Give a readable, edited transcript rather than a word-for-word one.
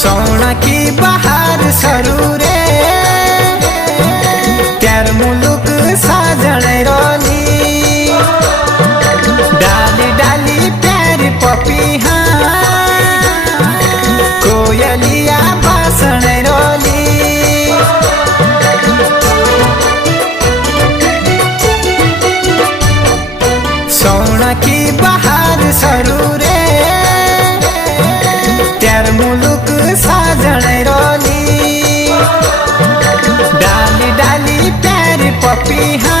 सोना की बहार सरू रे त्यार मुलुक साजण रोली डाली डाली प्यार पपीहा कोयलिया भाषण रोली सोना की बहार सरू रे त्यार मुलुक साजण रोली डाली डाली प्यार पपीहा